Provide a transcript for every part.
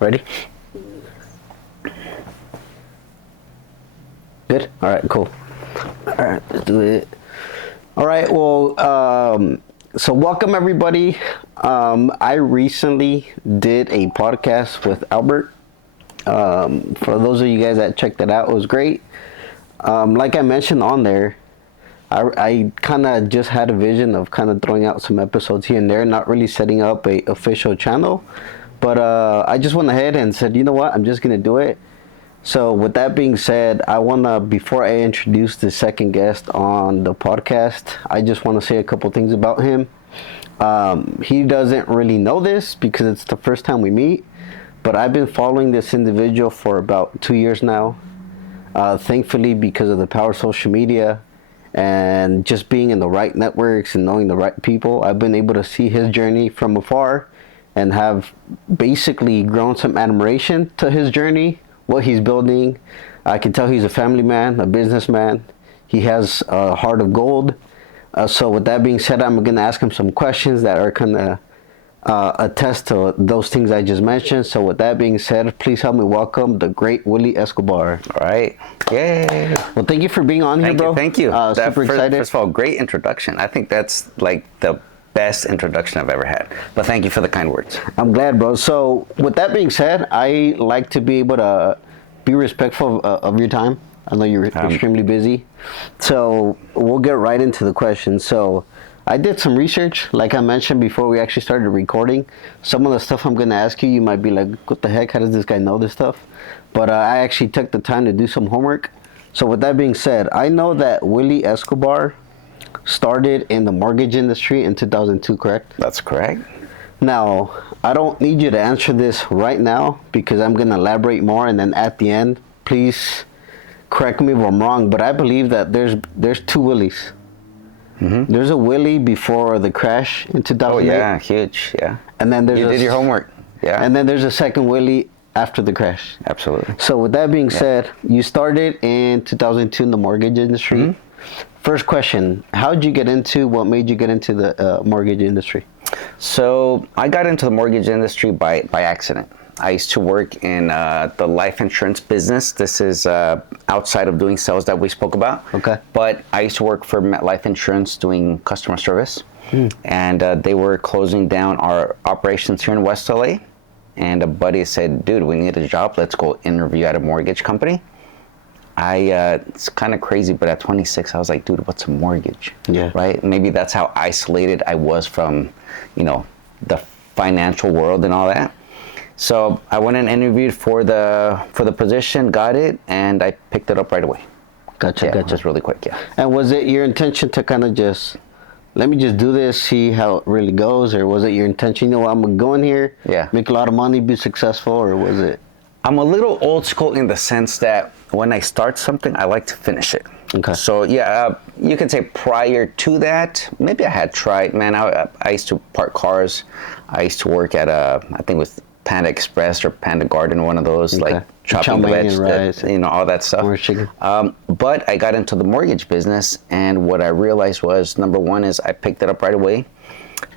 Ready? Good? All right, cool. All right, let's do it. All right, well, so welcome everybody. I recently did a podcast with Albert. For those of you guys that checked it out, it was great. Like I mentioned on there, I kind of just had a vision of kind of throwing out some episodes here and there, not really setting up a official channel. But I just went ahead and said, you know what, I'm just going to do it. So with that being said, I want to, before I introduce the second guest on the podcast, I just want to say a couple things about him. He doesn't really know this because it's the first time we meet, but I've been following this individual for about 2 years now. Thankfully, because of the power of social media and just being in the right networks and knowing the right people, I've been able to see his journey from afar and have basically grown some admiration to his journey, what he's building. I can tell he's a family man, a businessman. He has a heart of gold. So with that being said, I'm going to ask him some questions that are going to attest to those things I just mentioned. So with that being said, please help me welcome the great Willy Escobar. All right. Yay. Well, thank you for being on here, bro. Thank you. Super excited. First of all, great introduction. I think that's like the best introduction I've ever had. But thank you for the kind words. I'm glad, bro. So with that being said, I like to be able to be respectful of your time. I know you're extremely busy. So we'll get right into the questions. So I did some research, like I mentioned before we actually started recording. Some of the stuff I'm going to ask you, you might be like, what the heck? How does this guy know this stuff? But I actually took the time to do some homework. So with that being said, I know that Willy Escobar started in the mortgage industry in 2002, correct? That's correct. Now, I don't need you to answer this right now because I'm going to elaborate more, and then at the end, please correct me if I'm wrong, but I believe that there's two Willys. Mm-hmm. There's a Willy before the crash in 2008. Oh yeah, huge, yeah. And then there's you did your homework, yeah. And then there's a second Willy after the crash. Absolutely. So with that being said, you started in 2002 in the mortgage industry. Mm-hmm. First question, how did you get into, what made you get into the mortgage industry? So I got into the mortgage industry by accident. I used to work in the life insurance business. This is outside of doing sales that we spoke about. Okay. But I used to work for Life Insurance doing customer service. And they were closing down our operations here in West LA. And a buddy said, dude, we need a job. Let's go interview at a mortgage company. It's kind of crazy, but at 26, I was like, dude, what's a mortgage? Yeah. Right? Maybe that's how isolated I was from, the financial world and all that. So I went and interviewed for the position, got it, and I picked it up right away. Gotcha. Just really quick, yeah. And was it your intention to kind of just, let me just do this, see how it really goes, or was it your intention, I'm going to go in here, make a lot of money, be successful, or was it? I'm a little old school in the sense that when I start something, I like to finish it. Okay. So you can say prior to that, maybe I had tried, man, I used to park cars. I used to work at I think it was Panda Express or Panda Garden, one of those, like chopping the vegetables, all that stuff. But I got into the mortgage business, and what I realized was, number one is I picked it up right away.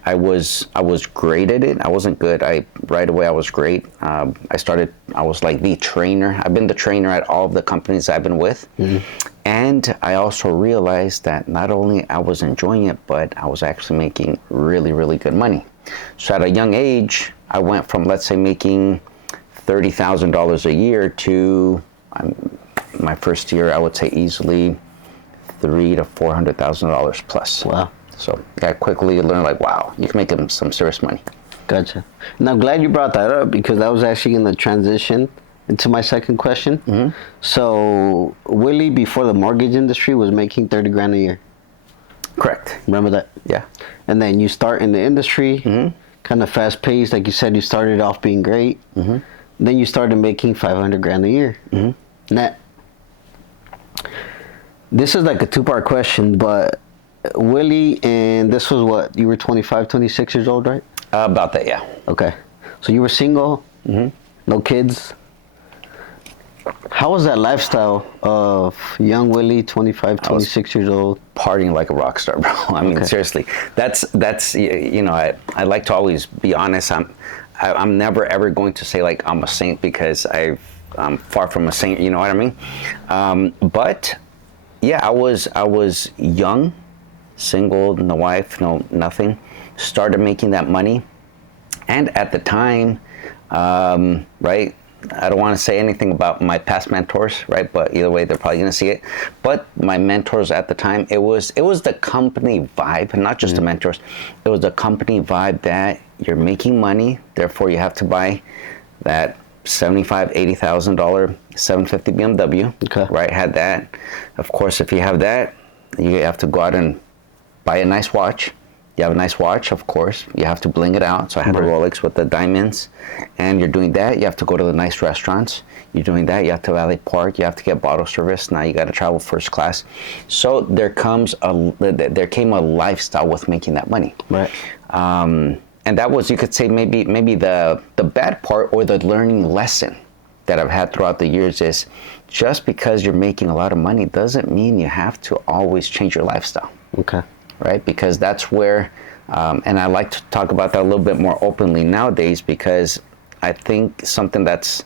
I was great at it. I wasn't good. Right away I was great. I was like the trainer. I've been the trainer at all of the companies I've been with. Mm-hmm. And I also realized that not only I was enjoying it, but I was actually making really, really good money. So at a young age, I went from, let's say, making $30,000 a year to my first year, I would say easily $300,000 to $400,000 plus. Wow. So I quickly learned, like, wow, you can make some serious money. Gotcha. And I'm glad you brought that up because I was actually going to transition into my second question. Mm-hmm. So Willy, before the mortgage industry, was making $30,000 a year. Correct. Remember that? Yeah. And then you start in the industry, kind of fast paced. Like you said, you started off being great. Mm-hmm. Then you started making $500,000 a year. Mm-hmm. Net. This is like a two-part question, but Willy, and this was what, you were 25, 26 years old, right? About that, yeah. Okay. So you were single, no kids. How was that lifestyle of young Willy, 25, 26 years old? Partying like a rock star, bro. I mean, seriously. That's I like to always be honest. I'm never ever going to say like I'm a saint, because I'm far from a saint. You know what I mean? But yeah, I was young, single, no wife, no nothing. Started making that money, and at the time, right. I don't want to say anything about my past mentors, right? But either way, they're probably going to see it. But my mentors at the time, it was the company vibe, and not just the mentors. It was the company vibe that you're making money, therefore you have to buy that $75,000, $80,000 750 BMW. Okay. Right? Had that. Of course, if you have that, you have to go out and buy a nice watch. You have a nice watch, of course. You have to bling it out. So I had a Rolex with the diamonds. And you're doing that. You have to go to the nice restaurants. You're doing that. You have to valet park. You have to get bottle service. Now you got to travel first class. So there came a lifestyle with making that money. Right. And that was, you could say, maybe the bad part, or the learning lesson that I've had throughout the years, is just because you're making a lot of money doesn't mean you have to always change your lifestyle. Okay. Right? Because that's where, and I like to talk about that a little bit more openly nowadays, because I think something that's,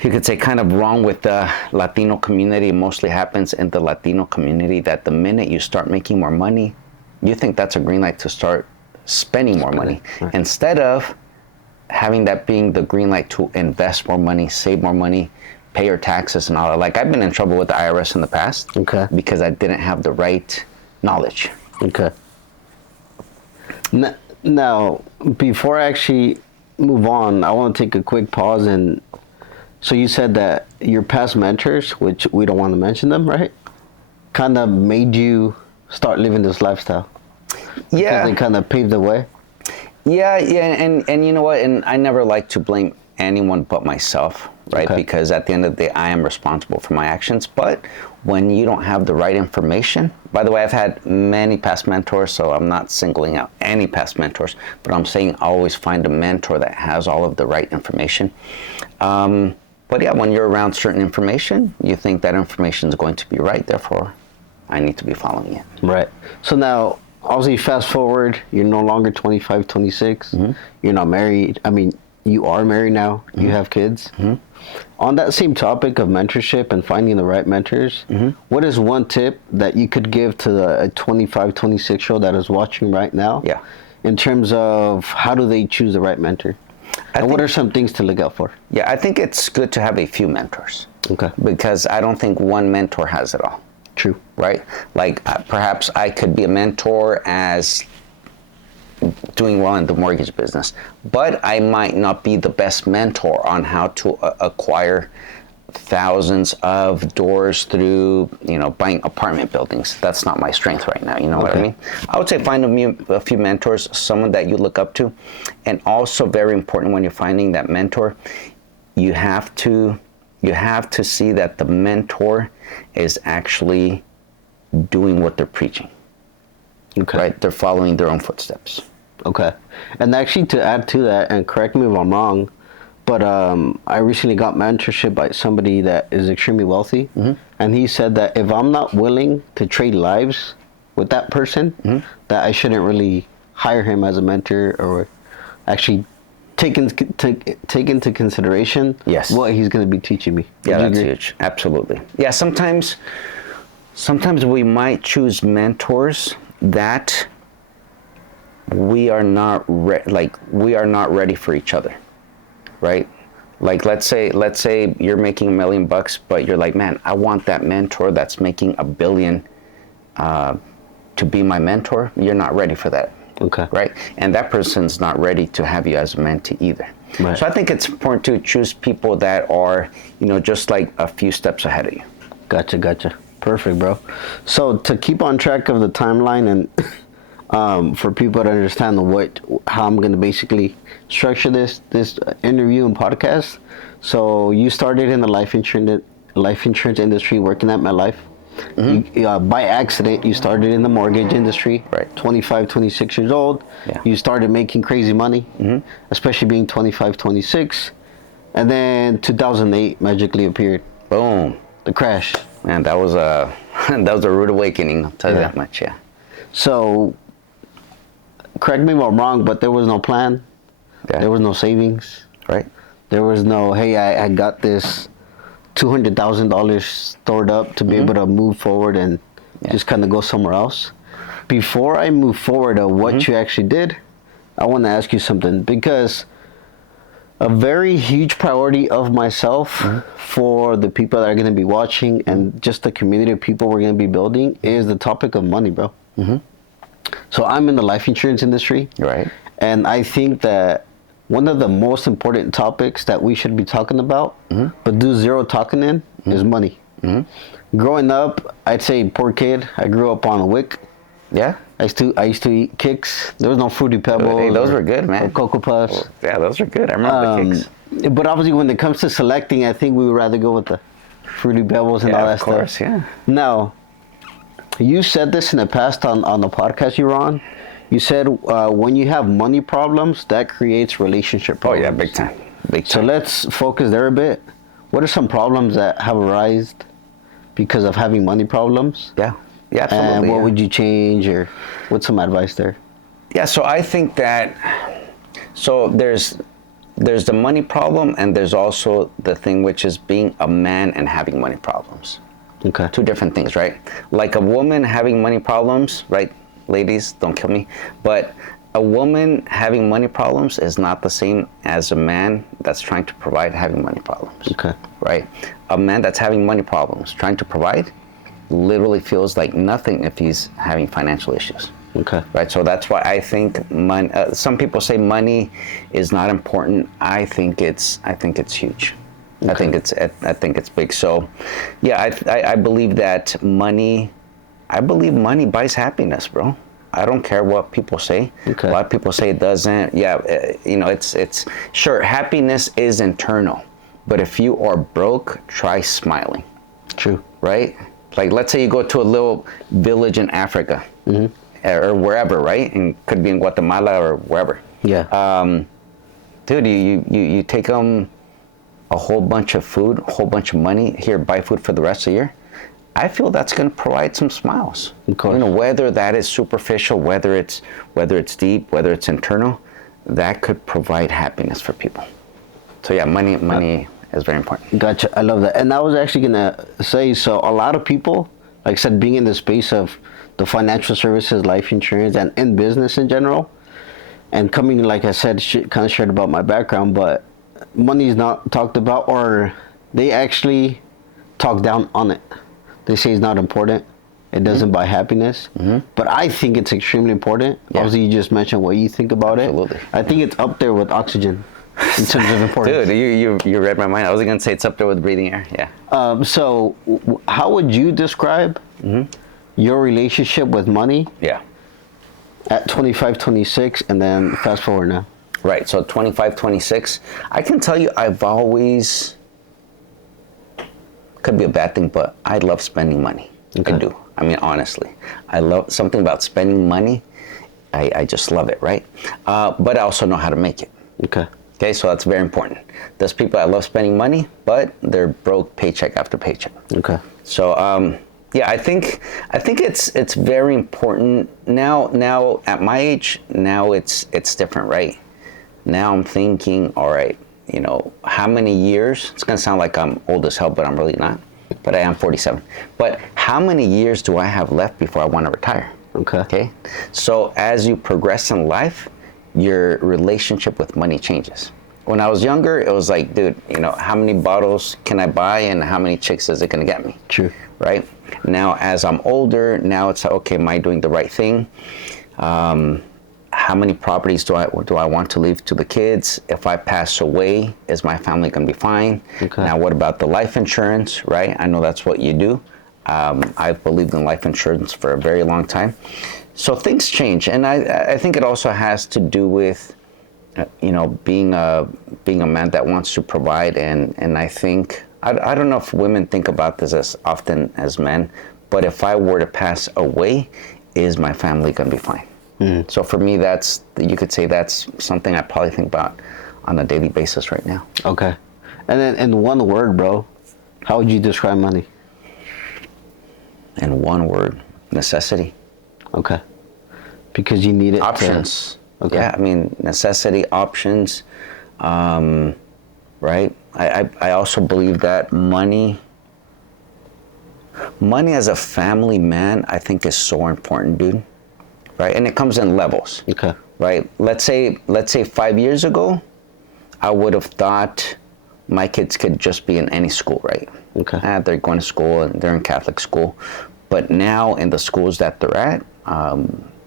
you could say, kind of wrong with the Latino community, mostly happens in the Latino community, that the minute you start making more money, you think that's a green light to start spending more money. Right. Instead of having that being the green light to invest more money, save more money, pay your taxes and all that. Like, I've been in trouble with the IRS in the past. Okay. Because I didn't have the right knowledge. Okay. Now, before I actually move on, I want to take a quick pause. And so you said that your past mentors, which we don't want to mention them, right, kind of made you start living this lifestyle. Yeah. Because they kind of paved the way. Yeah, and you know what? And I never like to blame anyone but myself, right? Okay. Because at the end of the day, I am responsible for my actions. But when you don't have the right information, by the way, I've had many past mentors, so I'm not singling out any past mentors, but I'm saying always find a mentor that has all of the right information. But yeah, when you're around certain information, you think that information is going to be right, therefore I need to be following it. Right. So now, obviously, fast forward, you're no longer 25, 26, you're not married. I mean, you are married now, you have kids. On that same topic of mentorship and finding the right mentors, what is one tip that you could give to a 25, 26-year-old that is watching right now? Yeah. In terms of how do they choose the right mentor? And what are some things to look out for? Yeah, I think it's good to have a few mentors. Okay. Because I don't think one mentor has it all. True. Right? Like, perhaps I could be a mentor as doing well in the mortgage business, but I might not be the best mentor on how to acquire thousands of doors through, buying apartment buildings. That's not my strength right now. You know what I mean? I would say find a few mentors, someone that you look up to. And also, very important, when you're finding that mentor, you have to see that the mentor is actually doing what they're preaching. Okay. Right? They're following their own footsteps. Okay. And actually, to add to that, and correct me if I'm wrong, but I recently got mentorship by somebody that is extremely wealthy. And he said that if I'm not willing to trade lives with that person, that I shouldn't really hire him as a mentor, or actually take into consideration what he's going to be teaching me. Yeah, that's huge. Absolutely. Yeah, sometimes we might choose mentors that we are not ready for each other, right? Like, let's say you're making $1 million, but you're like, man, I want that mentor that's making $1 billion to be my mentor. You're not ready for that. Okay. Right? And that person's not ready to have you as a mentee either. Right. So I think it's important to choose people that are, just like a few steps ahead of you. Gotcha. Perfect, bro. So to keep on track of the timeline and for people to understand how I'm going to basically structure this interview and podcast. So you started in the life insurance industry, working at MetLife. By accident, you started in the mortgage industry. Right. 25, 26 years old. Yeah. You started making crazy money, especially being 25, 26. And then 2008 magically appeared. Boom. The crash. Man, that was a rude awakening, I'll tell you that much, yeah. So, correct me if I'm wrong, but there was no plan. Yeah. There was no savings. Right. There was no, hey, I got this $200,000 stored up to be able to move forward and just kind of go somewhere else. Before I move forward of what you actually did, I want to ask you something, because a very huge priority of myself for the people that are going to be watching and just the community of people we're going to be building is the topic of money, bro. So I'm in the life insurance industry. Right. And I think that one of the most important topics that we should be talking about, but do zero talking in, is money. Growing up, I'd say poor kid. I grew up on a WIC. Yeah. I used to eat Kicks. There was no Fruity Pebbles. Hey, those were good, man. Or Cocoa Puffs. Yeah, those are good. I remember the Kicks. But obviously, when it comes to selecting, I think we would rather go with the Fruity Pebbles and all that stuff. Of course, yeah. Now, you said this in the past on the podcast you were on. You said when you have money problems, that creates relationship problems. Oh, yeah, big time. Big time. So let's focus there a bit. What are some problems that have arisen because of having money problems? Yeah. Yeah, absolutely. And what would you change, or what's some advice there? Yeah, so I think that, so there's the money problem, and there's also the thing which is being a man and having money problems. Okay. Two different things, right? Like a woman having money problems, right? Ladies, don't kill me. But a woman having money problems is not the same as a man that's trying to provide having money problems. Okay. Right? A man that's having money problems, trying to provide, literally feels like nothing if he's having financial issues. Okay. Right. So that's why I think money. Some people say money is not important. I think it's huge. Okay. I think it's big. So, yeah, I believe that money. I believe money buys happiness, bro. I don't care what people say. Okay. A lot of people say it doesn't. Yeah, it's sure, happiness is internal, but if you are broke, try smiling. True. Right? Like, let's say you go to a little village in Africa, or wherever, right? And could be in Guatemala or wherever. Yeah. Dude, you take them a whole bunch of food, a whole bunch of money. Here, buy food for the rest of the year. I feel that's going to provide some smiles. Of course. You know, whether that is superficial, whether it's deep, whether it's internal, that could provide happiness for people. So yeah, money is very important. Gotcha. I love that. And I was actually gonna say, so a lot of people, like I said, being in the space of the financial services, life insurance, and in business in general, and coming, like I said, kind of shared about my background, but money is not talked about, or they actually talk down on it. They say it's not important. It doesn't buy happiness. But I think it's extremely important. Yeah. Obviously, you just mentioned what you think about Absolutely. it. I think it's up there with oxygen in terms of importance. Dude, you read my mind. I was going to say it's up there with breathing air. Yeah. So how would you describe your relationship with money Yeah. at 25, 26, and then fast forward now? Right. So 25, 26. I can tell you I've always, could be a bad thing, but I love spending money. Okay. I do. I mean, honestly, I love something about spending money. I just love it, right? But I also know how to make it. Okay. Okay, so that's very important. There's people that love spending money, but they're broke paycheck after paycheck. Okay. So yeah, I think it's very important now at my age. Now it's different, right? Now I'm thinking, all right, you know, how many years? It's gonna sound like I'm old as hell, but I'm really not. But I am 47. But how many years do I have left before I want to retire? Okay. Okay. So as you progress in life, your relationship with money changes. When I was younger, it was like, dude, you know, how many bottles can I buy and how many chicks is it going to get me? True. Right? Now, as I'm older, now it's like, okay, am I doing the right thing? How many properties do I want to leave to the kids? If I pass away, is my family going to be fine? Okay. Now, what about the life insurance, right? I know that's what you do. I've believed in life insurance for a very long time. So things change, and I think it also has to do with, you know, being a man that wants to provide, and I think I don't know if women think about this as often as men, but if I were to pass away, is my family going to be fine? So for me, you could say that's something I probably think about on a daily basis right now. Okay. And then in one word, bro, how would you describe money? In one word, necessity. Okay. Because you need it. Options. Okay. Yeah, I mean, necessity, options, right? I also believe that money as a family man, I think is so important, dude. Right? And it comes in levels. Okay. Right? Let's say 5 years ago, I would have thought my kids could just be in any school, right? Okay. They're going to school and they're in Catholic school. But now in the schools that they're at,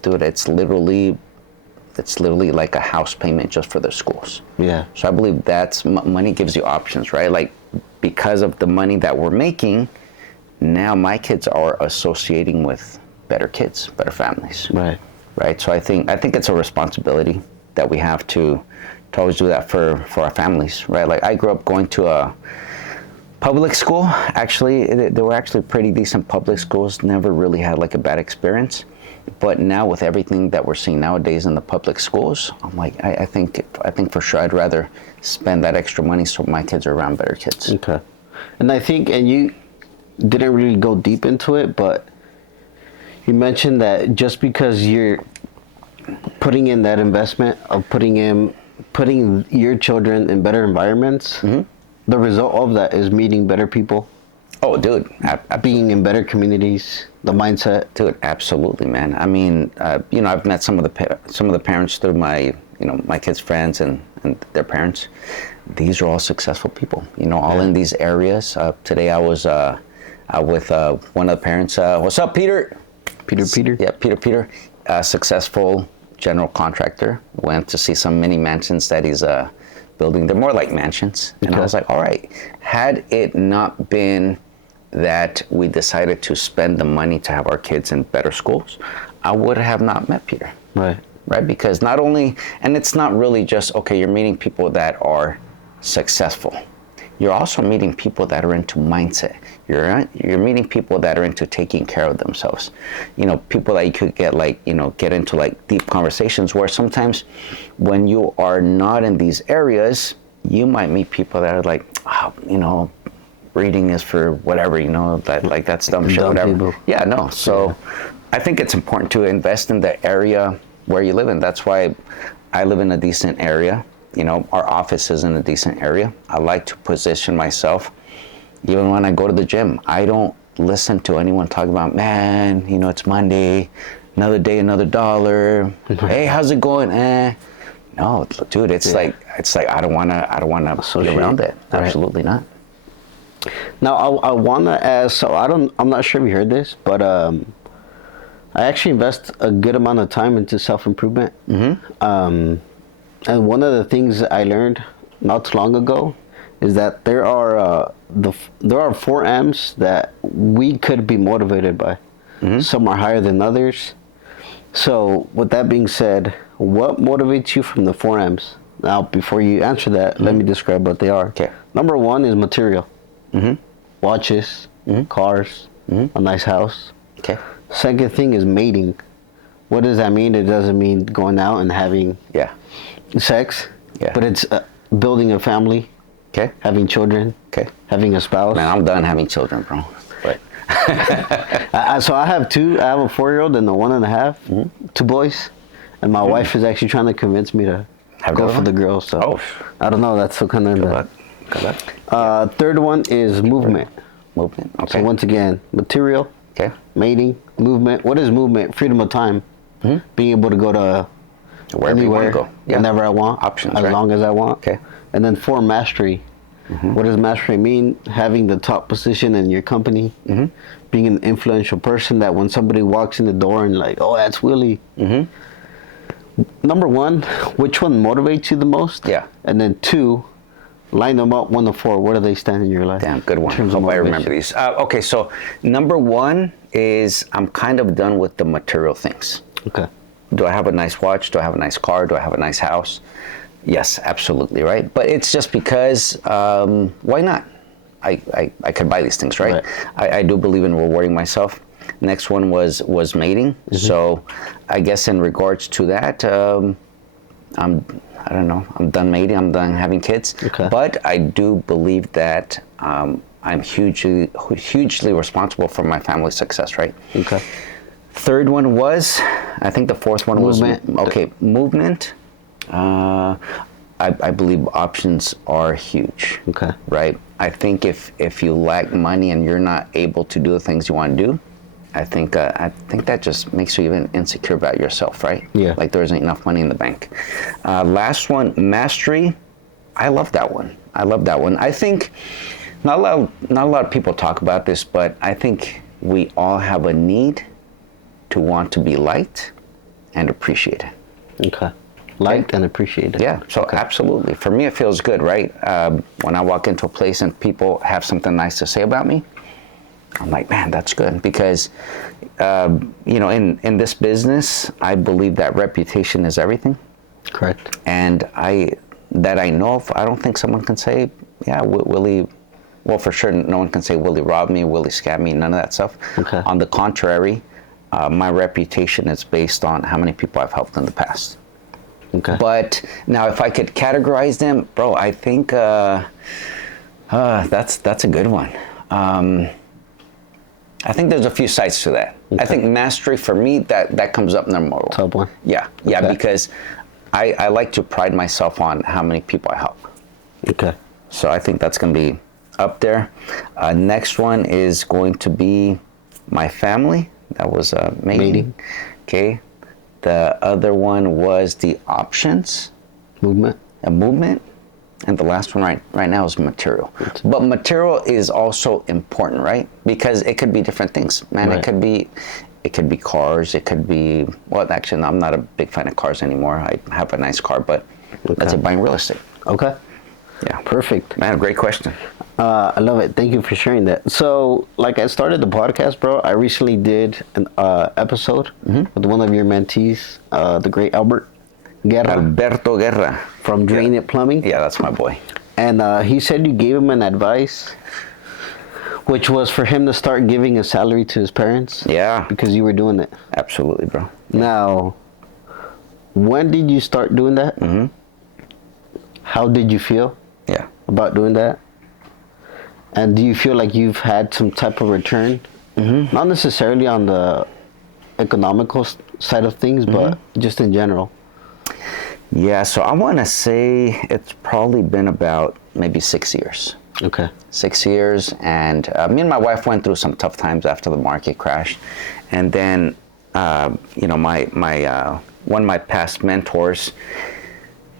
dude, it's literally like a house payment just for their schools. Yeah. So I believe that's money gives you options, right? Like, because of the money that we're making, now my kids are associating with better kids, better families. Right. Right. So I think it's a responsibility that we have to always do that for our families, right? Like, I grew up going to a public school. Actually, they were actually pretty decent public schools. Never really had like a bad experience. But now with everything that we're seeing nowadays in the public schools, I'm like, I think for sure I'd rather spend that extra money so my kids are around better kids. Okay. And I think, and you didn't really go deep into it, but you mentioned that just because you're putting in that investment of putting your children in better environments, the result of that is meeting better people. Oh, dude, Being in better communities, the mindset. Dude, absolutely, man. I mean, I've met some of the parents through my kids' friends and their parents. These are all successful people, all in these areas. Today I was with one of the parents. What's up, Peter? Peter? Yeah, Peter. Successful general contractor. Went to see some mini mansions that he's building. They're more like mansions. And I was like, all right, had it not been that we decided to spend the money to have our kids in better schools, I would have not met Peter. Right? Because not only, and it's not really just, okay, you're meeting people that are successful. You're also meeting people that are into mindset. You're meeting people that are into taking care of themselves. People that you could get into like deep conversations, where sometimes when you are not in these areas, you might meet people that are like, reading is for whatever, that's dumb shit, whatever. People. Yeah, no. So I think it's important to invest in the area where you live in. That's why I live in a decent area. Our office is in a decent area. I like to position myself. Even when I go to the gym, I don't listen to anyone talk about, man, it's Monday, another day, another dollar. Hey, how's it going? No, dude, it's like I don't wanna be around it. Right. Absolutely not. Now I wanna ask. So I'm not sure if you heard this, but I actually invest a good amount of time into self-improvement. And one of the things I learned not too long ago is that there are 4 M's that we could be motivated by. Some are higher than others. So with that being said, what motivates you from the 4 M's? Now, before you answer that, let me describe what they are. Okay. Number 1 is material. Watches, cars, a nice house. Okay. Second thing is mating. What does that mean? It doesn't mean going out and having sex. Yeah. But it's building a family. Okay. Having children. Okay. Having a spouse. Man, I'm done having children, bro. But so I have 2. I have a 4-year-old and a 1.5. 2 boys. And my wife is actually trying to convince me to go for the girls. So I don't know. That's still kind of in there. Good luck. Third one is movement. Okay. So once again, material. Okay. Mating. Movement. What is movement? Freedom of time. Being able to go to wherever you want to go. Whenever I want. Options, as long as I want. Okay. And then 4, mastery. What does mastery mean? Having the top position in your company. Being an influential person that when somebody walks in the door and like, oh, that's Willy. Number 1, which one motivates you the most? Yeah. And then 2, line them up 1 to 4. Where do they stand in your life? Damn, good one. Hope I remember these. Okay, so number 1 is I'm kind of done with the material things. Okay. Do I have a nice watch? Do I have a nice car? Do I have a nice house? Yes, absolutely, right? But it's just because, why not? I could buy these things, right? I do believe in rewarding myself. Next one was mating. So I guess in regards to that, I don't know, I'm done mating, I'm done having kids. Okay. But I do believe that I'm hugely responsible for my family's success, right? Okay. Third one was, I think the fourth one Movement. was, okay, movement. I believe options are huge. Okay. Right? I think if you lack money and you're not able to do the things you want to do, I think that just makes you even insecure about yourself, right? Yeah. Like there isn't enough money in the bank. Last one, mastery. I love that one. I think not a lot of people talk about this, but I think we all have a need to want to be liked and appreciated. Okay. Liked and appreciated. Yeah, so absolutely. For me, it feels good, right? When I walk into a place and people have something nice to say about me, I'm like, man, that's good. Because, in this business, I believe that reputation is everything. Correct. And I know of, I don't think someone can say, yeah, Willy, well, for sure, no one can say Willy robbed me, Willy scabbed me, none of that stuff. Okay. On the contrary, my reputation is based on how many people I've helped in the past. Okay. But now, if I could categorize them, bro, I think that's a good one. I think there's a few sides to that. Okay. I think mastery for me that comes up number one. Top one. Yeah, Okay. because I like to pride myself on how many people I help. Okay. So I think that's going to be up there. Next one is going to be my family. That was mating. Okay. The other one was the options. Movement. A movement. And the last one right now is material. But material is also important, right? Because it could be different things. Man, Right. It could be cars, it could be, well, actually, no, I'm not a big fan of cars anymore. I have a nice car, but let's say buying real estate. Okay. Yeah. Perfect. Man, great question. I love it. Thank you for sharing that. So, like I started the podcast, bro. I recently did an episode with one of your mentees, the great Albert Guerra Alberto Guerra. from Drain It Plumbing. Yeah, that's my boy. And he said you gave him an advice, which was for him to start giving a salary to his parents. Yeah. Because you were doing it. Absolutely, bro. Now, when did you start doing that? Mm-hmm. How did you feel Yeah. about doing that? And do you feel like you've had some type of return? Mm-hmm. Not necessarily on the economical side of things, but just in general. Yeah, so I want to say it's probably been about maybe 6 years. Okay. 6 years, and me and my wife went through some tough times after the market crashed. And then, my one of my past mentors,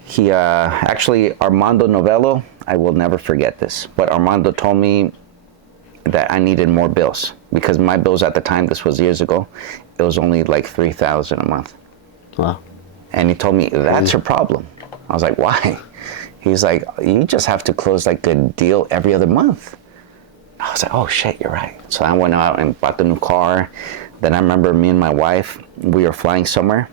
he actually, Armando Novello, I will never forget this, but Armando told me that I needed more bills because my bills at the time, this was years ago, it was only like $3,000 a month. Wow. And he told me, that's your problem. I was like, why? He's like, you just have to close like a deal every other month. I was like, oh shit, you're right. So I went out and bought the new car. Then I remember me and my wife, we were flying somewhere.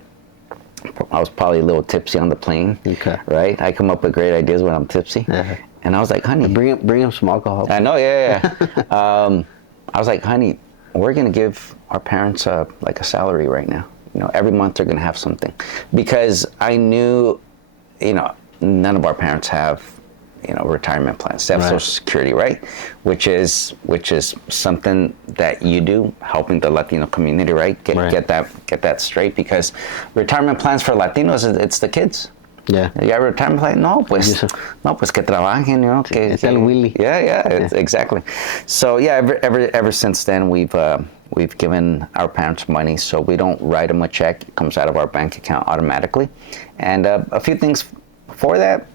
I was probably a little tipsy on the plane. Okay. Right? I come up with great ideas when I'm tipsy. Yeah. And I was like, honey. Bring him some alcohol. I know, yeah. I was like, honey, we're going to give our parents like a salary right now. Every month they're going to have something. Because I knew, none of our parents have, retirement plans. They have Social Security, right? Which is something that you do, helping the Latino community, right? Get that straight, because retirement plans for Latinos, it's the kids. Yeah. You have a retirement plan? No, pues que trabajen, It's el Willy. Yeah. Exactly. So yeah, ever since then we've given our parents money, so we don't write them a check. It comes out of our bank account automatically. And a few things for that,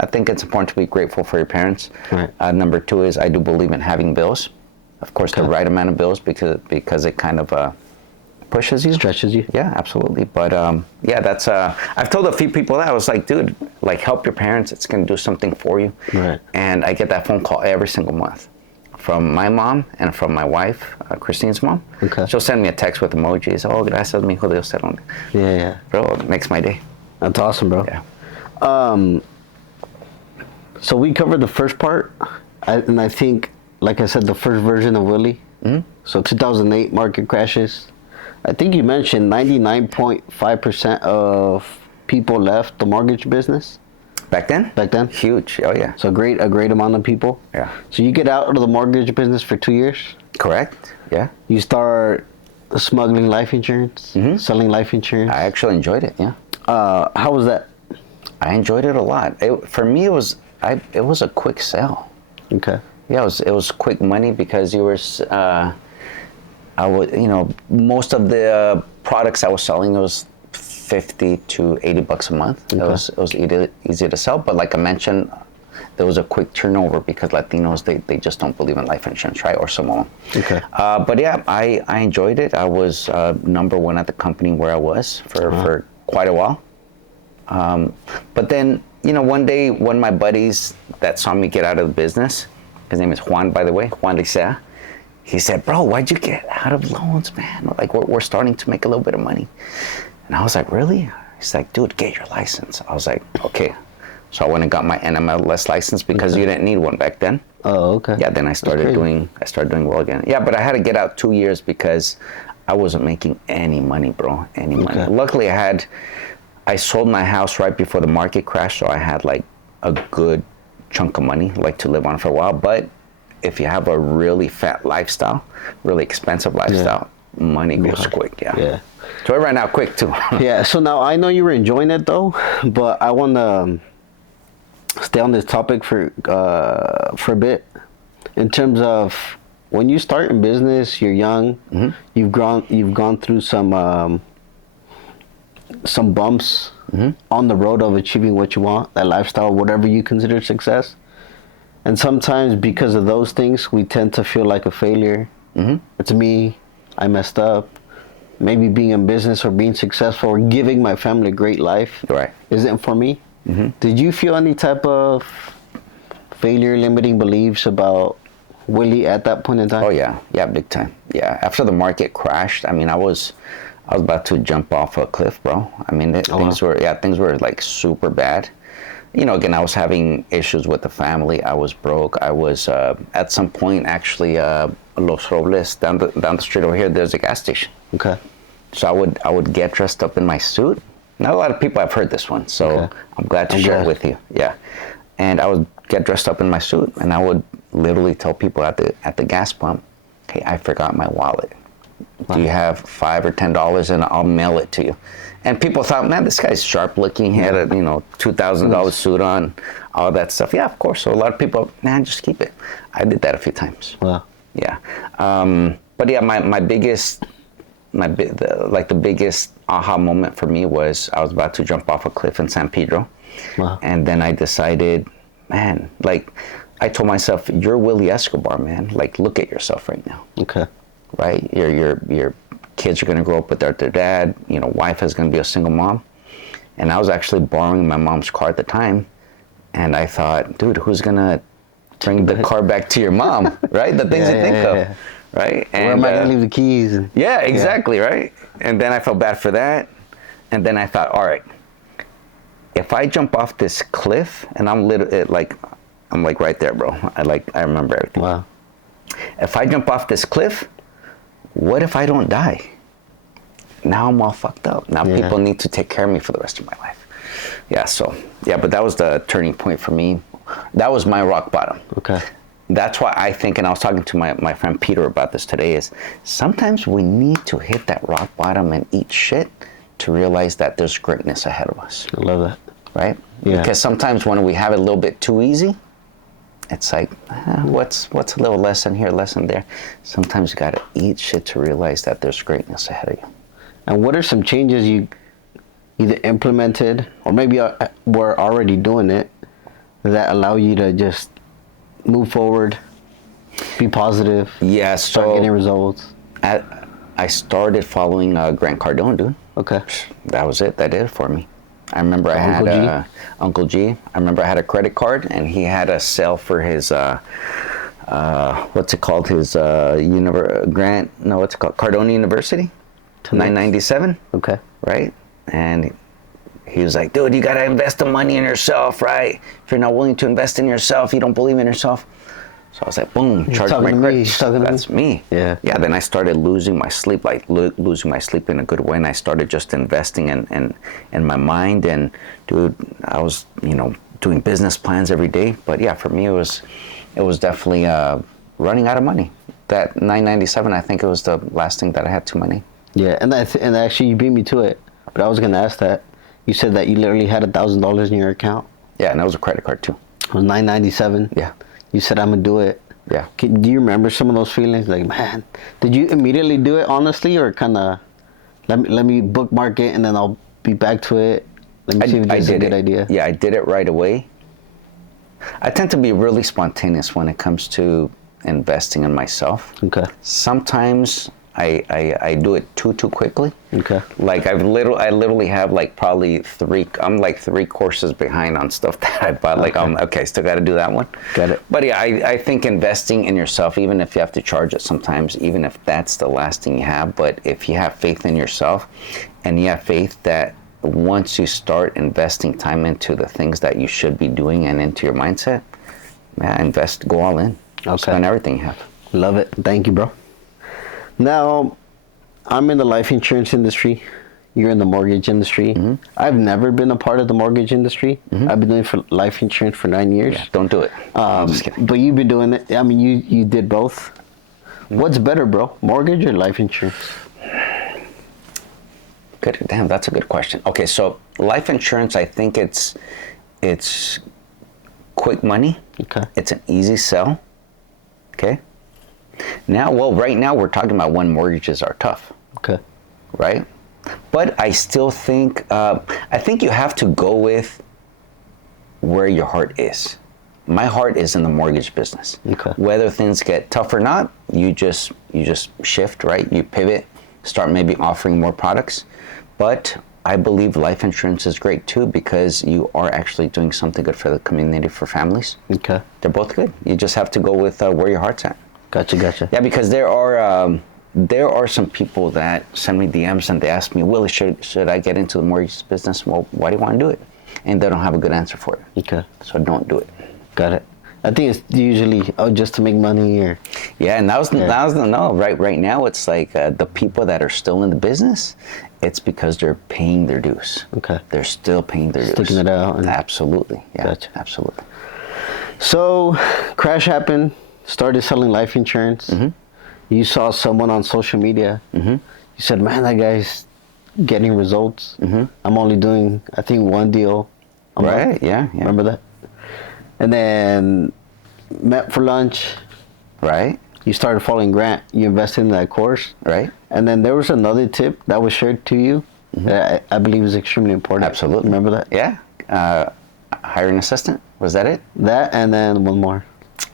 I think it's important to be grateful for your parents. Right. Number two is I do believe in having bills. Of course, the right amount of bills because it kind of pushes you. Stretches you. Yeah, absolutely. But that's I've told a few people that. I was like, dude, like, help your parents. It's going to do something for you. Right. And I get that phone call every single month from my mom and from my wife, Christine's mom. Okay. She'll send me a text with emojis. Oh, gracias, mijo, Dios te lo. Yeah. Bro, it makes my day. That's awesome, bro. Yeah. So we covered the first part, and I think, like I said, the first version of Willy. Mm-hmm. So 2008 market crashes. I think you mentioned 99.5% of people left the mortgage business. Back then? Huge. Oh, yeah. So a great amount of people. Yeah. So you get out of the mortgage business for 2 years. Correct. Yeah. You start smuggling life insurance, selling life insurance. I actually enjoyed it. Yeah. How was that? I enjoyed it a lot. For me, it was a quick sale. Okay. Yeah, it was quick money because you were, I would, most of the products I was selling, it was $50 to $80 a month. Okay. It was easy to sell, but like I mentioned, there was a quick turnover because Latinos, they just don't believe in life insurance, right? Or Samoan. Okay. But yeah, I enjoyed it. I was number one at the company where I was for quite a while. But then, one day, one of my buddies that saw me get out of the business, his name is Juan, by the way, Juan Licea, he said, bro, why'd you get out of loans, man? Like, we're starting to make a little bit of money. And I was like, really? He's like, dude, get your license. I was like, okay. So I went and got my NMLS license because you didn't need one back then. Oh, okay. Yeah, then I started doing well again. Yeah, but I had to get out 2 years because I wasn't making any money, bro, any money. Okay. Luckily, I sold my house right before the market crashed, so I had like a good chunk of money like to live on for a while. But if you have a really fat lifestyle, really expensive lifestyle, money goes quick. Yeah. So it ran out quick too. Yeah. So now I know you were enjoying it though, but I want to stay on this topic for a bit. In terms of when you start in business, you're young. You've gone through some bumps on the road of achieving what you want, that lifestyle, whatever you consider success. And sometimes because of those things, we tend to feel like a failure. It's me. I messed up. Maybe being in business or being successful or giving my family a great life isn't for me. Did you feel any type of failure, limiting beliefs about Willy at that point in time? Oh yeah, big time. Yeah, after the market crashed, I mean, I was about to jump off a cliff, bro. I mean, things were like super bad. Again, I was having issues with the family. I was broke. I was at some point actually Los Robles down the street over here. There's a gas station. Okay. So I would get dressed up in my suit. Not a lot of people have heard this one, so I'm glad to share it with you. Yeah, and I would get dressed up in my suit, and I would literally tell people at the gas pump, "Hey, I forgot my wallet. Do you have $5 or $10, and I'll mail it to you?" And people thought, man, this guy's sharp looking. He had a $2,000 suit on, all that stuff. Yeah, of course. So a lot of people, man, just keep it. I did that a few times. Wow. Yeah. But yeah, the biggest aha moment for me was I was about to jump off a cliff in San Pedro. Wow. And then I decided, man, like I told myself, you're Willy Escobar, man. Like, look at yourself right now. Okay. Right? Your kids are going to grow up without their dad. Wife is going to be a single mom. And I was actually borrowing my mom's car at the time. And I thought, dude, who's going to bring the car back to your mom? Right? The things you think of. Right? And, where am I going to leave the keys? Yeah, exactly. Right? And then I felt bad for that. And then I thought, all right, if I jump off this cliff, and I'm like right there, bro. I remember everything. Wow. If I jump off this cliff, what if I don't die? Now I'm all fucked up. Now people need to take care of me for the rest of my life. Yeah, but that was the turning point for me. That was my rock bottom. Okay. That's why I think, and I was talking to my friend Peter about this today, is sometimes we need to hit that rock bottom and eat shit to realize that there's greatness ahead of us. I love that. Right? Yeah. Because sometimes when we have it a little bit too easy, it's like, what's a little lesson here, lesson there. Sometimes you got to eat shit to realize that there's greatness ahead of you. And what are some changes you either implemented or maybe were already doing it that allow you to just move forward, be positive, start getting results? I started following Grant Cardone, dude. Okay. That was it. That did it for me. I remember I had Uncle G. I remember I had a credit card, and he had a sale for his what's it called? His Grant? No, what's it called? Cardone University. $997. Okay. Right, and he was like, "Dude, you gotta invest the money in yourself, right? If you're not willing to invest in yourself, you don't believe in yourself." So I was like, boom, charge my credit. That's me. Yeah. Yeah, then I started losing my sleep, losing my sleep in a good way. And I started just investing in my mind. And dude, I was, doing business plans every day. But yeah, for me, it was definitely running out of money. that $997, I think it was the last thing that I had to my name. Yeah, and and actually you beat me to it. But I was gonna ask that. You said that you literally had $1,000 in your account. Yeah, and that was a credit card too. It was $997. Yeah. You said I'm gonna do it. Yeah. Do you remember some of those feelings? Like, man, did you immediately do it honestly, or kind of let me bookmark it and then I'll be back to it? Let me see if it's a good idea. Yeah, I did it right away. I tend to be really spontaneous when it comes to investing in myself. Okay. Sometimes I do it too quickly. Okay. Like I literally have like probably I'm like 3 courses behind on stuff that I bought. Like okay, still got to do that one. Got it. But yeah, I think investing in yourself, even if you have to charge it sometimes, even if that's the last thing you have, but if you have faith in yourself and you have faith that once you start investing time into the things that you should be doing and into your mindset, man, go all in. Okay. Spend everything you have. Love it. Thank you, bro. Now, I'm in the life insurance industry. You're in the mortgage industry. Mm-hmm. I've never been a part of the mortgage industry. Mm-hmm. I've been doing for life insurance for 9 years. Yeah, don't do it. I'm just kidding. But you've been doing it. I mean, you did both. Mm-hmm. What's better, bro? Mortgage or life insurance? Good. Damn, that's a good question. Okay, so life insurance, I think it's quick money. Okay. It's an easy sell. Okay. Now, right now we're talking about when mortgages are tough. Okay. Right? But I still think, I think you have to go with where your heart is. My heart is in the mortgage business. Okay. Whether things get tough or not, you just shift, right? You pivot, start maybe offering more products. But I believe life insurance is great too because you are actually doing something good for the community, for families. Okay. They're both good. You just have to go with where your heart's at. Gotcha. Yeah, because there are some people that send me DMs and they ask me, Willy, should I get into the mortgage business? Well, why do you want to do it? And they don't have a good answer for it. Okay. So don't do it. Got it. I think it's usually just to make money or. Yeah, and that was no. Right now, it's like the people that are still in the business. It's because they're paying their dues. Okay. They're still paying their dues. Sticking it out. Absolutely. Yeah. Gotcha. Absolutely. So, crash happened. Started selling life insurance. Mm-hmm. You saw someone on social media. Mm-hmm. You said, "Man, that guy's getting results. Mm-hmm. I'm only doing, I think, one deal a month." Right. Yeah. Remember that? And then met for lunch. Right. You started following Grant. You invested in that course. Right. And then there was another tip that was shared to you that I believe is extremely important. Absolutely. Remember that? Yeah. Hire an assistant. Was that it? That and then one more.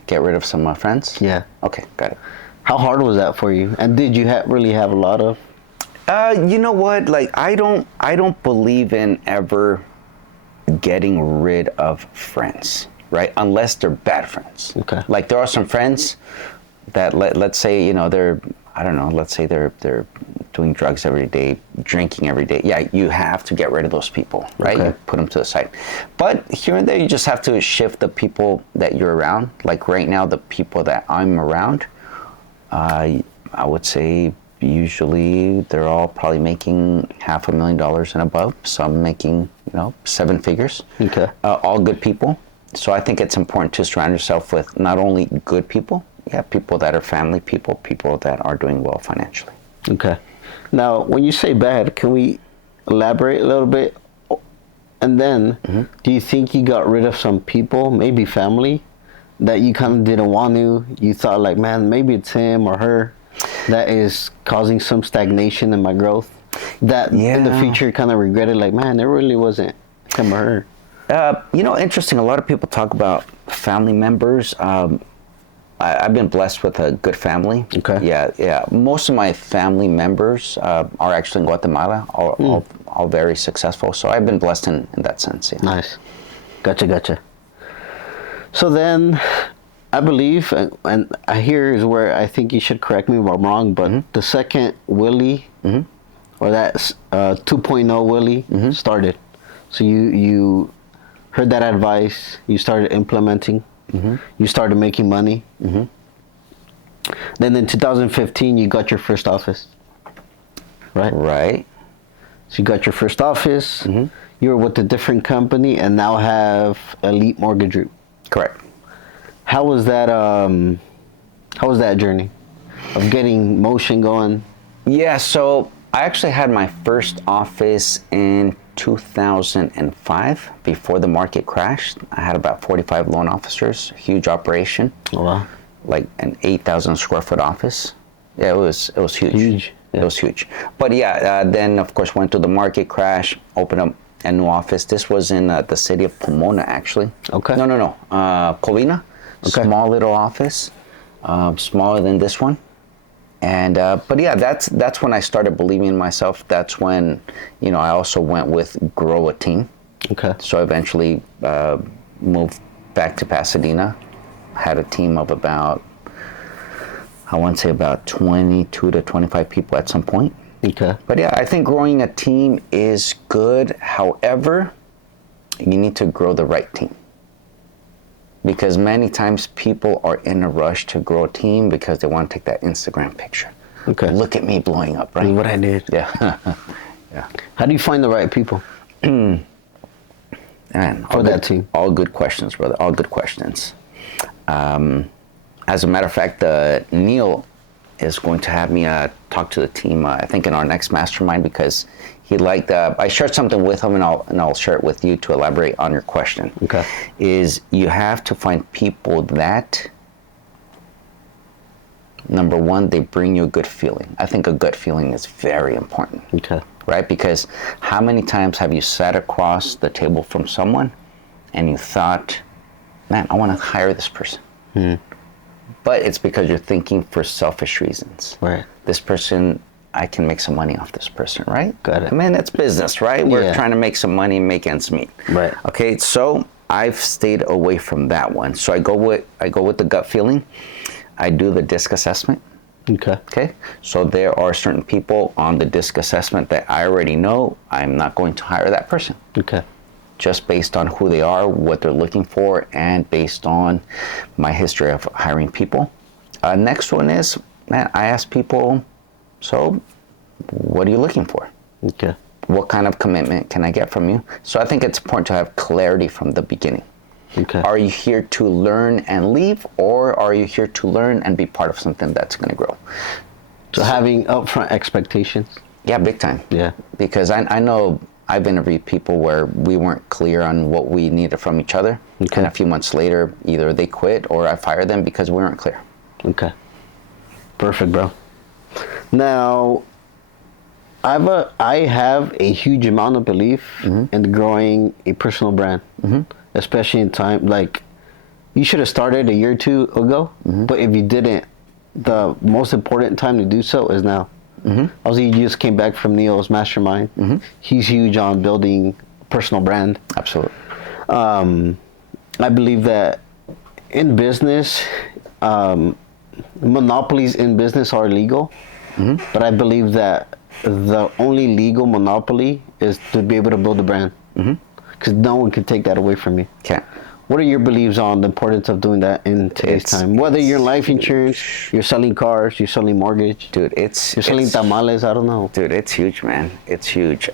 Get rid of some friends? Yeah. Okay, got it. How hard was that for you? And did you really have a lot of? You know what? Like, I don't believe in ever getting rid of friends, right? Unless they're bad friends. Okay. Like, there are some friends that let's say, you know, let's say they're doing drugs every day, drinking every day. Yeah, you have to get rid of those people, right? Okay. You put them to the side. But here and there, you just have to shift the people that you're around. Like right now, the people that I'm around, I would say usually they're all probably making $500,000 and above. Some making, 7 figures. Okay. All good people. So I think it's important to surround yourself with not only good people, people that are family people that are doing well financially. Okay. Now, when you say bad, can we elaborate a little bit? And then, do you think you got rid of some people, maybe family, that you kind of didn't want to? You thought like, man, maybe it's him or her that is causing some stagnation in my growth. That in the future kind of regretted, like, man, it really wasn't him or her. Interesting. A lot of people talk about family members. I've been blessed with a good family. Okay. Yeah. Most of my family members are actually in Guatemala, all very successful. So I've been blessed in that sense. Yeah. Nice. Gotcha. So then, I believe, and here is where I think you should correct me if I'm wrong, but the second Willy, or that 2.0 Willy started. So you heard that advice, you started implementing. You started making money. Then in 2015, you got your first office, right? Right. So you got your first office. You were with a different company and now have Elite Mortgage Group. Correct. How was that? How was that journey? of getting motion going? Yeah, so I actually had my first office in 2005 before the market crashed. I had about 45 loan officers, huge operation. Oh, wow. Like an 8,000 square foot office. Yeah, it was huge. Huge. Yeah. It was huge. But yeah, then of course went through the market crash, opened up a new office. This was in the city of Pomona, actually. Okay. No. Covina. Okay. Small little office, smaller than this one. And but yeah, that's when I started believing in myself. That's when, I also went with grow a team. Okay. So I eventually moved back to Pasadena. Had a team of about, I want to say about 22 to 25 people at some point. Okay. But yeah, I think growing a team is good. However, you need to grow the right team. Because many times people are in a rush to grow a team because they want to take that Instagram picture. Okay. Look at me blowing up, right? Look what I did. Yeah. Yeah. How do you find the right people And for that team? All good questions, brother. All good questions. As a matter of fact, Neil is going to have me talk to the team, I think, in our next mastermind, because he liked, I shared something with him, and I'll share it with you to elaborate on your question. Okay. Is you have to find people that, number one, they bring you a good feeling. I think a good feeling is very important. Okay. Right? Because how many times have you sat across the table from someone and you thought, man, I want to hire this person. But it's because you're thinking for selfish reasons. Right. This person, I can make some money off this person, right? Got it. I mean, it's business, right? We're trying to make some money and make ends meet. Right. Okay, so I've stayed away from that one. So I go with the gut feeling. I do the DISC assessment. Okay. Okay, so there are certain people on the DISC assessment that I already know I'm not going to hire that person. Okay. Just based on who they are, what they're looking for, and based on my history of hiring people. Next one is, man, I ask people, so what are you looking for? Okay. What kind of commitment can I get from you? So I think it's important to have clarity from the beginning. Okay. Are you here to learn and leave, or are you here to learn and be part of something that's going to grow? So having upfront expectations. Yeah, big time. Yeah. Because I know I've interviewed people where we weren't clear on what we needed from each other. Okay. And a few months later, either they quit or I fired them because we weren't clear. Okay. Perfect, bro. Now, I have a huge amount of belief in growing a personal brand, especially in time. Like, you should have started a year or two ago, but if you didn't, the most important time to do so is now. Also, you just came back from Neil's mastermind. He's huge on building a personal brand. Absolutely. I believe that in business, monopolies in business are legal, but I believe that the only legal monopoly is to be able to build a brand, because no one can take that away from you. Can't. What are your beliefs on the importance of doing that in today's time? Whether you're in life insurance, you're selling cars, you're selling mortgage, Dude, you're selling tamales, I don't know. Dude, it's huge, man. It's huge.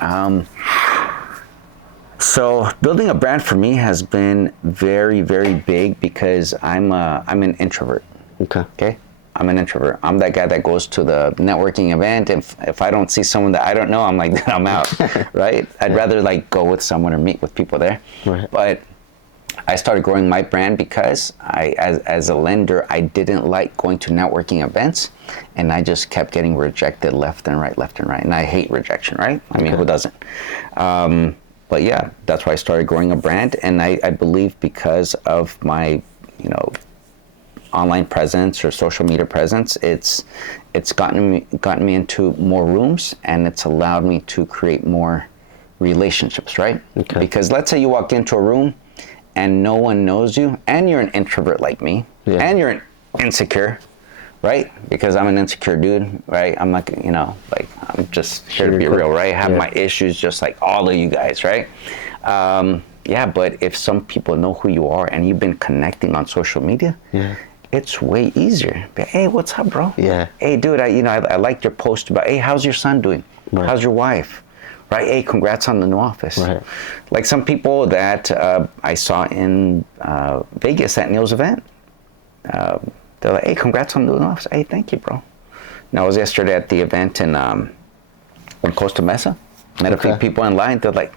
So building a brand for me has been very, very big because I'm an introvert. Okay. I'm an introvert. I'm that guy that goes to the networking event. If I don't see someone that I don't know, I'm like, I'm out, right? I'd rather like go with someone or meet with people there. Right. But I started growing my brand because as a lender, I didn't like going to networking events, and I just kept getting rejected left and right. And I hate rejection, right? I mean, who doesn't? But yeah, that's why I started growing a brand, and I believe because of my, online presence or social media presence, it's gotten me into more rooms, and it's allowed me to create more relationships, right? Okay. Because let's say you walk into a room and no one knows you, and you're an introvert like me, and you're insecure, right? Because I'm an insecure dude, right? I'm like, I'm just here to be real, right? I have my issues just like all of you guys, right? But if some people know who you are and you've been connecting on social media, it's way easier. Hey, what's up, bro? Yeah. Hey, dude, I liked your post about, hey, how's your son doing? Right. How's your wife? Right? Hey, congrats on the new office. Right. Like some people that I saw in Vegas at Neil's event, they're like, hey, congrats on the new office. Hey, thank you, bro. I was yesterday at the event in Costa Mesa. Met a few people in line. They're like,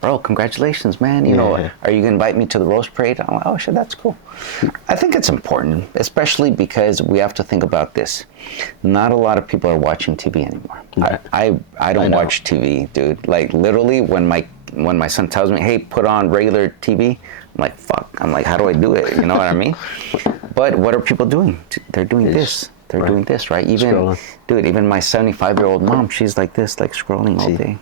bro, congratulations, man. You know, are you going to invite me to the Rose Parade? I'm like, oh, shit, that's cool. I think it's important, especially because we have to think about this. Not a lot of people are watching TV anymore. I don't watch TV, dude. Like, literally, when my son tells me, hey, put on regular TV, I'm like, fuck. I'm like, how do I do it? You know what I mean? But what are people doing? They're doing this. They're doing this, right? Even, dude, even my 75-year-old mom, she's like this, like scrolling all day.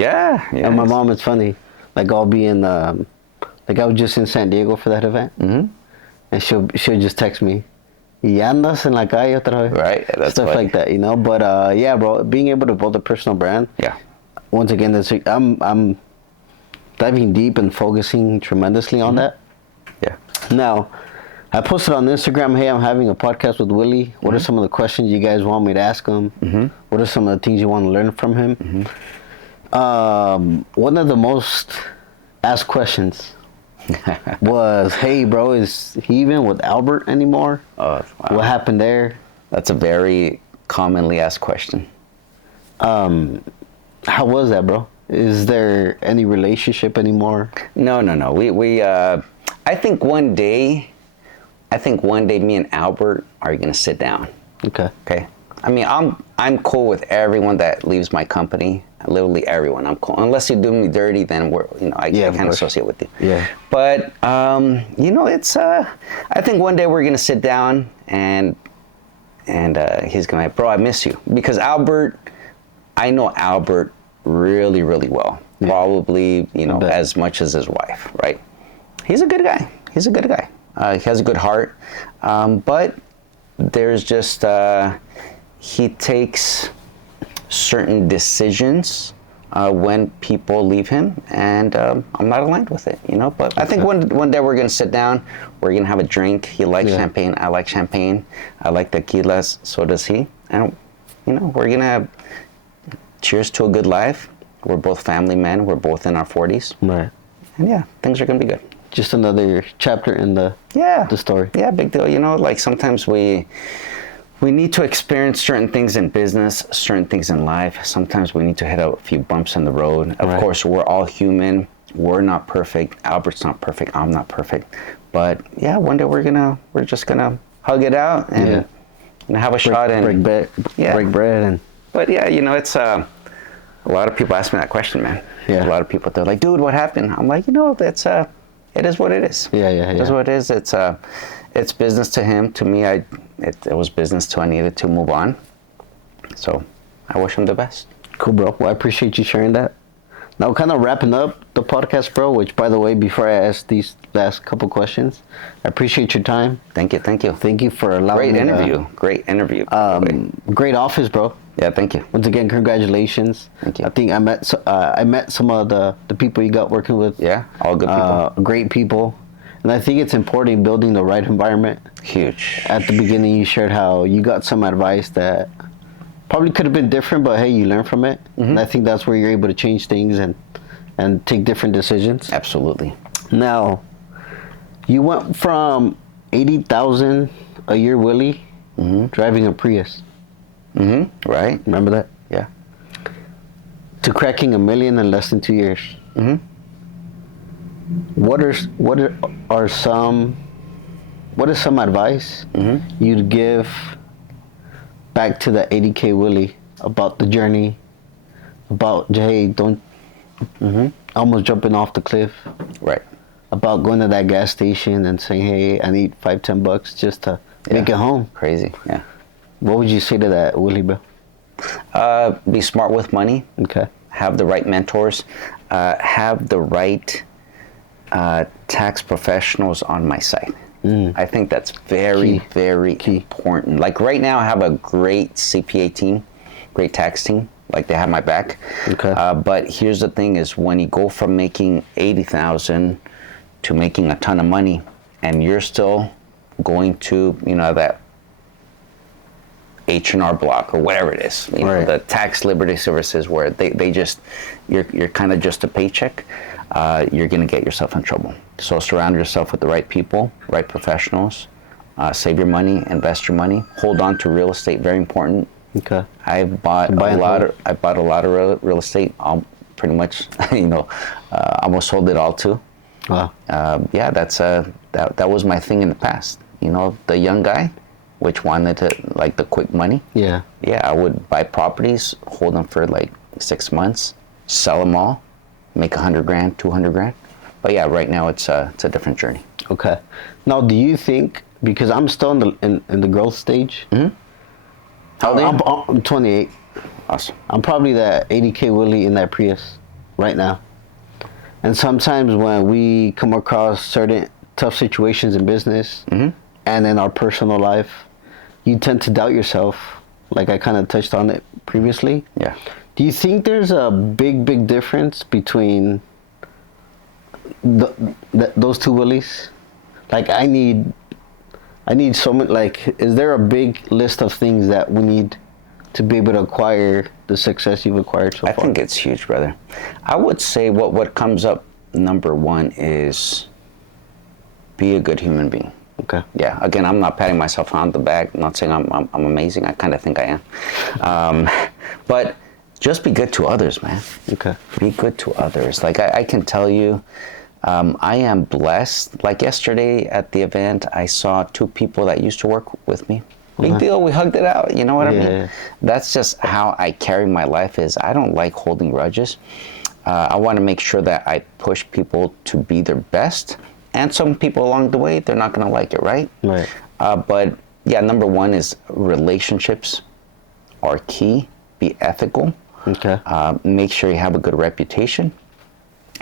Yeah. And my mom, it's funny. Like, I'll be in, like, I was just in San Diego for that event. Mm-hmm. And she'll just text me, y andas en la calle otra vez. Right, that's stuff like that, you know? But, yeah, bro, being able to build a personal brand. Yeah. Once again, I'm diving deep and focusing tremendously on that. Yeah. Now, I posted on Instagram, hey, I'm having a podcast with Willy. What are some of the questions you guys want me to ask him? What are some of the things you want to learn from him? One of the most asked questions was, hey, bro, is he even with Albert anymore? Wow. What happened there? That's a very commonly asked question. How was that, bro? Is there any relationship anymore? No. We I think one day me and Albert are gonna sit down. Okay. I mean, I'm cool with everyone that leaves my company. Literally everyone, I'm cool. Unless you do me dirty, then I can't associate with you. Yeah. But it's I think one day we're gonna sit down and he's gonna be like, bro, I miss you, because I know Albert really, really well. Yeah. Probably, as much as his wife, right? He's a good guy. He has a good heart, but there's just he takes certain decisions when people leave him, and I'm not aligned with it, But I think one day we're gonna sit down, we're gonna have a drink. He likes champagne, I like champagne, I like tequilas, so does he, and we're gonna cheers to a good life. We're both family men. We're both in our 40s, right? And yeah, things are gonna be good. Just another chapter in the story. Yeah, big deal. Like sometimes we need to experience certain things in business, certain things in life. Sometimes we need to hit a few bumps in the road. Of course, we're all human. We're not perfect. Albert's not perfect. I'm not perfect. But yeah, one day we're just gonna hug it out and have a shot and break bread and. But yeah, it's a lot of people ask me that question, man. Yeah. A lot of people, they're like, dude, what happened? I'm like, it is what it is. Yeah. It is what it is. It's business to him. To me, it was business too. I needed to move on. So I wish him the best. Cool, bro. Well, I appreciate you sharing that. Now, kind of wrapping up the podcast, bro, which, by the way, before I ask these last couple questions, I appreciate your time. Thank you. Thank you for allowing me. Great interview. Great office, bro. Yeah, thank you. Once again, congratulations. Thank you. I think I met some of the people you got working with. Yeah, all good people. Great people. And I think it's important building the right environment. Huge. At the beginning, you shared how you got some advice that probably could have been different, but hey, you learn from it. And I think that's where you're able to change things and take different decisions. Absolutely. Now, you went from 80,000 a year, Willy, driving a Prius. Right. Remember that? Yeah. To cracking $1 million in less than 2 years. What is some advice you'd give back to the 80K Willy about the journey, about, hey, don't almost jumping off the cliff, right? About going to that gas station and saying, hey, I need $5-10 just to make it home. Crazy. Yeah. What would you say to that, Willy, bro? Be smart with money. Okay. Have the right mentors. Have the right tax professionals on my side. I think that's very important. Like right now, I have a great CPA team, great tax team. Like they have my back. Okay. But here's the thing: is when you go from making 80,000 to making a ton of money, and you're still going to that H&R Block or whatever it is, the tax liberty services where they just you're kind of just a paycheck. You're going to get yourself in trouble. So surround yourself with the right people, right professionals, Save your money, invest your money, hold on to real estate. Very important. Okay. I bought a lot of real estate. Pretty much, almost sold it all too. Wow. Yeah, that was my thing in the past. The young guy, which wanted to like the quick money. Yeah. Yeah, I would buy properties, hold them for like 6 months, sell them all, make $100,000, $200,000. But yeah, right now it's a different journey. Okay. Now, do you think, because I'm still in the growth stage? Mm-hmm. How old are you? I'm 28. Awesome. I'm probably that 80K Willy in that Prius right now. And sometimes when we come across certain tough situations in business Mm-hmm. and in our personal life, you tend to doubt yourself, like I kind of touched on it previously. Yeah. Do you think there's a big difference between those two Willys? Like I need so much, like, is there a big list of things that we need to be able to acquire the success you've acquired so far? I think it's huge, brother. I would say what comes up number one is be a good human being. Okay. Yeah. Again, I'm not patting myself on the back. I'm not saying I'm amazing. I kind of think I am. But just be good to others, man. Okay. Be good to others. Like I can tell you, I am blessed. Like yesterday at the event, I saw 2 people that used to work with me. Big deal. We hugged it out. You know what I mean? That's just how I carry my life. Is I don't like holding grudges. I want to make sure that I push people to be their best. And some people along the way, they're not going to like it, right? Right. But yeah, number one is relationships are key. Be ethical. Okay. Make sure you have a good reputation.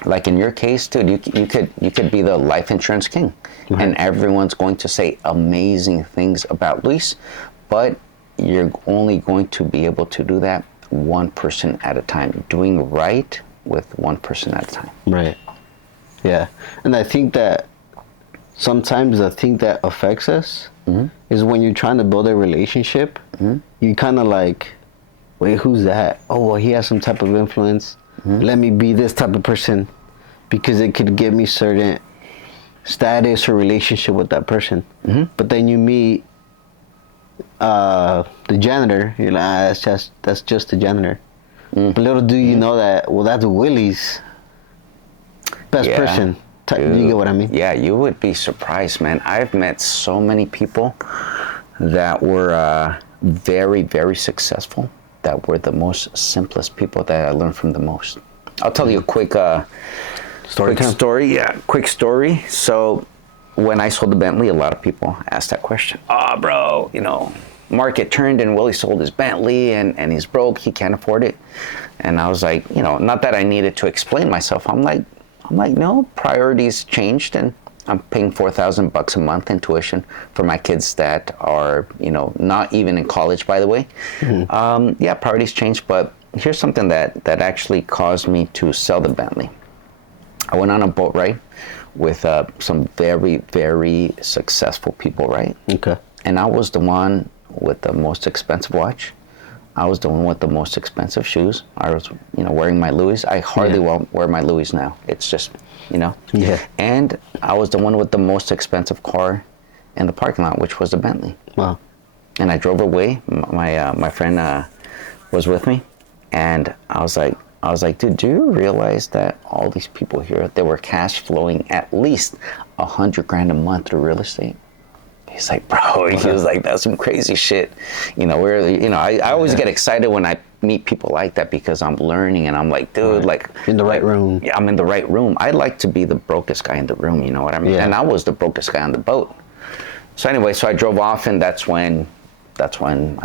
Like in your case, dude, you could be the life insurance king, and everyone's going to say amazing things about Luis, but you're only going to be able to do that one person at a time, doing right with one person at a time. Right. Yeah. And I think that sometimes the thing that affects us is when you're trying to build a relationship, you kind of like, wait, who's that? Oh, well, he has some type of influence. Let me be this type of person, because it could give me certain status or relationship with that person. But then you meet the janitor, you're like, that's just the janitor. But little do you know that, well, that's Willy's best person. Dude, you get what I mean? Yeah, you would be surprised, man. I've met so many people that were very, very successful, that were the most simplest people that I learned from the most. I'll tell you a quick story. Yeah, quick story. So when I sold the Bentley, a lot of people asked that question. Oh, bro, market turned and Willy sold his Bentley and he's broke. He can't afford it. And I was like, not that I needed to explain myself. I'm like, no, priorities changed, and I'm paying $4,000 a month in tuition for my kids that are, not even in college, by the way. Yeah, priorities changed, but here's something that actually caused me to sell the Bentley. I went on a boat ride with some very, very successful people, right? Okay. And I was the one with the most expensive watch. I was the one with the most expensive shoes. I was, wearing my Louis. I hardly wear my Louis now. It's just, Yeah. And I was the one with the most expensive car in the parking lot, which was the Bentley. Wow. And I drove away. My friend was with me, and I was like, dude, do you realize that all these people here, they were cash flowing at least $100,000 a month through real estate? He's like, bro, he was like, that's some crazy shit. I always get excited when I meet people like that, because I'm learning, and I'm like, dude, like in the right room. Yeah, I'm in the right room. I like to be the brokest guy in the room, you know what I mean? Yeah. And I was the brokest guy on the boat. So anyway, I drove off, and that's when I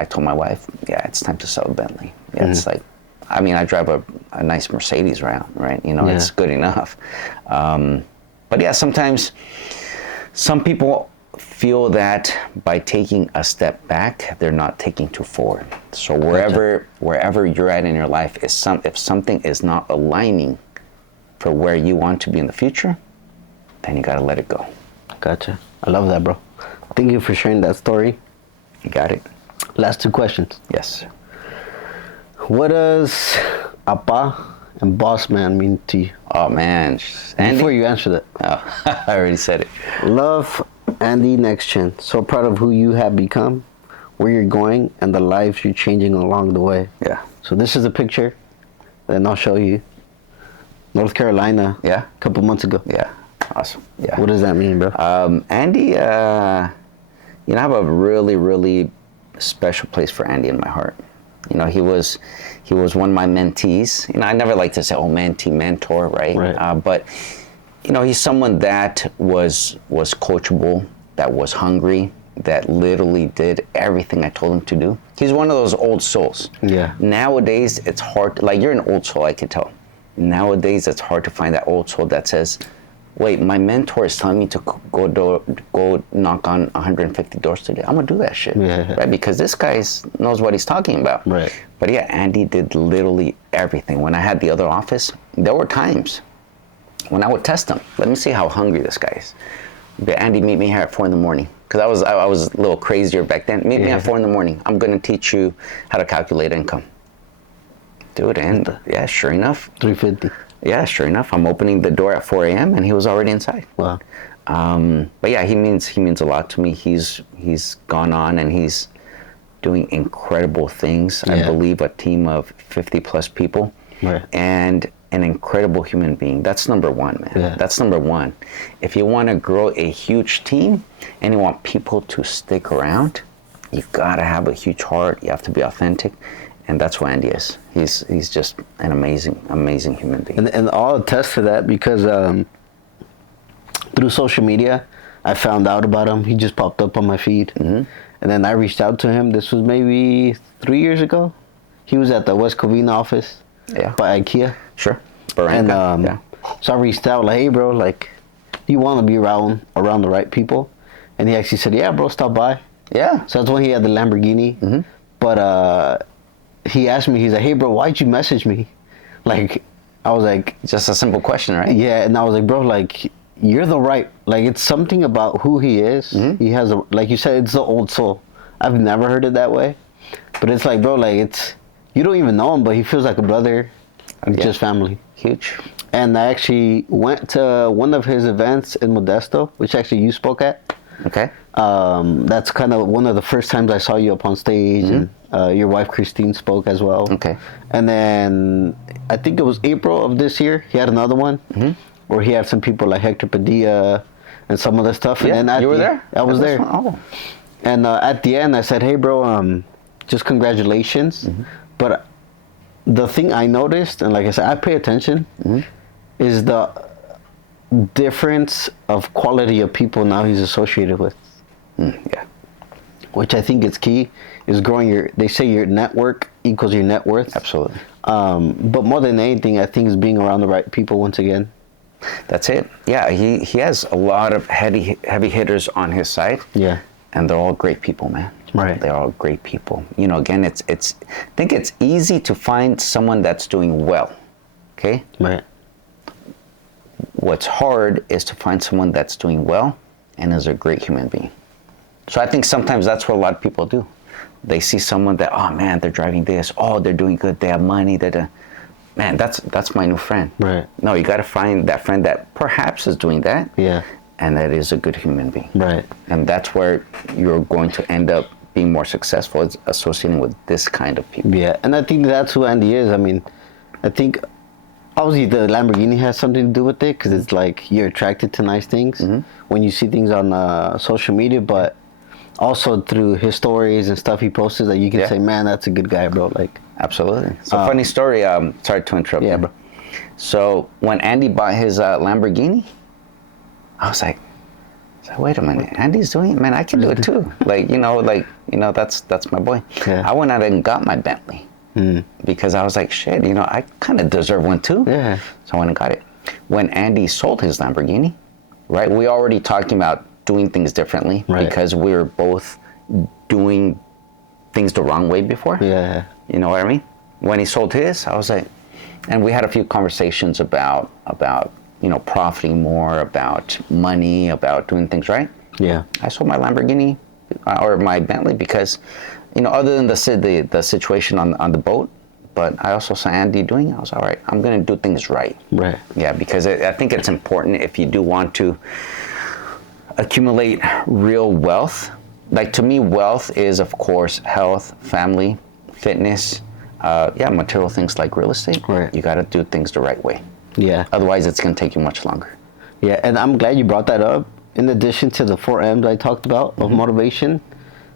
told my wife, yeah, it's time to sell a Bentley. Yeah, it's like, I drive a nice Mercedes around, right? It's good enough. But yeah, sometimes some people feel that by taking a step back, they're not taking two forward. So wherever you're at in your life, if something is not aligning for where you want to be in the future, then you gotta let it go. Gotcha. I love that, bro. Thank you for sharing that story. You got it. Last 2 questions. Yes. What does Apa and Boss Man mean to you? Oh man, Before you answer that, oh, I already said it. love Andy Next Gen. So proud of who you have become, where you're going, and the lives you're changing along the way. Yeah. So this is a picture, and I'll show you. North Carolina. Yeah. A couple months ago. Yeah. Awesome. Yeah. What does that mean, bro? Andy, I have a really, really special place for Andy in my heart. He was one of my mentees. I never like to say, oh, mentee, mentor, right? Right. But, he's someone that was coachable, that was hungry, that literally did everything I told him to do. He's one of those old souls. Yeah. Nowadays, it's hard. Like, you're an old soul, I can tell. Nowadays, it's hard to find that old soul that says, wait, my mentor is telling me to go knock on 150 doors today. I'm going to do that shit. Yeah. Right? Because this guy knows what he's talking about. Right. But yeah, Andy did literally everything. When I had the other office, there were times when I would test him. Let me see how hungry this guy is. But Andy, meet me here at 4 in the morning. Because I was a little crazier back then. Meet me at 4 in the morning. I'm going to teach you how to calculate income. Dude, and yeah, sure enough. 350. Yeah, sure enough. I'm opening the door at 4 a.m. and he was already inside. Wow. But yeah, he means a lot to me. He's gone on and he's doing incredible things. Yeah. I believe a team of 50 plus people. Right. And an incredible human being. That's number one, man. Yeah. That's number one. If you want to grow a huge team and you want people to stick around, you've got to have a huge heart. You have to be authentic. And that's what Andy is. He's just an amazing human being. And I'll attest to that because through social media, I found out about him. He just popped up on my feed. Mm-hmm. And then I reached out to him. This was maybe 3 years ago. He was at the West Covina office by IKEA. Sure. Barranca. And so I reached out like, hey, bro, like, you want to be around the right people? And he actually said, yeah, bro, stop by. Yeah. So that's when he had the Lamborghini. Mm-hmm. But he asked me, he's like, hey, bro, why'd you message me? Like, I was like... Just a simple question, right? Yeah, and I was like, bro, like, you're the right... Like, it's something about who he is. Mm-hmm. He has a... Like you said, it's the old soul. I've never heard it that way. But it's like, bro, like, it's... You don't even know him, but he feels like a brother. It's just family. Huge. And I actually went to one of his events in Modesto, which actually you spoke at. Okay. That's kind of one of the first times I saw you up on stage, mm-hmm. and your wife Christine spoke as well. Okay. And then I think it was April of this year, he had another one, mm-hmm. where he had some people like Hector Padilla and some other stuff. Yeah, and then you were there? I was there. Oh. And at the end, I said, hey, bro, just congratulations. Mm-hmm. But the thing I noticed, and like I said, I pay attention, mm-hmm. is the difference of quality of people now he's associated with. Yeah. Which I think is key, is growing they say your network equals your net worth. Absolutely. But more than anything, I think is being around the right people once again. That's it. Yeah, he has a lot of heavy hitters on his side. Yeah. And they're all great people, man. Right. They're all great people. Again, it's I think it's easy to find someone that's doing well. Okay? Right. What's hard is to find someone that's doing well and is a great human being. So I think sometimes that's what a lot of people do. They see someone that, oh man, they're driving this, oh, they're doing good, they have money, man, that's my new friend. Right. No, you got to find that friend that perhaps is doing that. Yeah. And that is a good human being. Right. And that's where you're going to end up being more successful, is associating with this kind of people. Yeah, and I think that's who Andy is. I mean, I think obviously the Lamborghini has something to do with it, because it's like you're attracted to nice things mm-hmm. when you see things on social media, but also through his stories and stuff he posts, that you can say, man, that's a good guy, bro. Like, absolutely. So funny story. Sorry to interrupt. Yeah, you. bro. So when Andy bought his Lamborghini, I was like, wait a minute, Andy's doing it, man. I can do it too. That's my boy. Yeah. I went out and got my Bentley because I was like, shit, I kind of deserve one too. Yeah. So I went and got it. When Andy sold his Lamborghini, right? We already talking about doing things differently, right? Because we were both doing things the wrong way before. Yeah. You know what I mean? When he sold his, I was like, and we had a few conversations about profiting more, about money, about doing things right. Yeah. I sold my Lamborghini or my Bentley because, other than the situation on the boat, but I also saw Andy doing it. I was all right. I'm going to do things right. Right. Yeah, because I think it's important if you do want to accumulate real wealth. Like to me, wealth is of course health, family, fitness, material things like real estate. Right. You got to do things the right way. Yeah. Otherwise, it's going to take you much longer. Yeah, and I'm glad you brought that up. In addition to the 4 M's I talked about of motivation,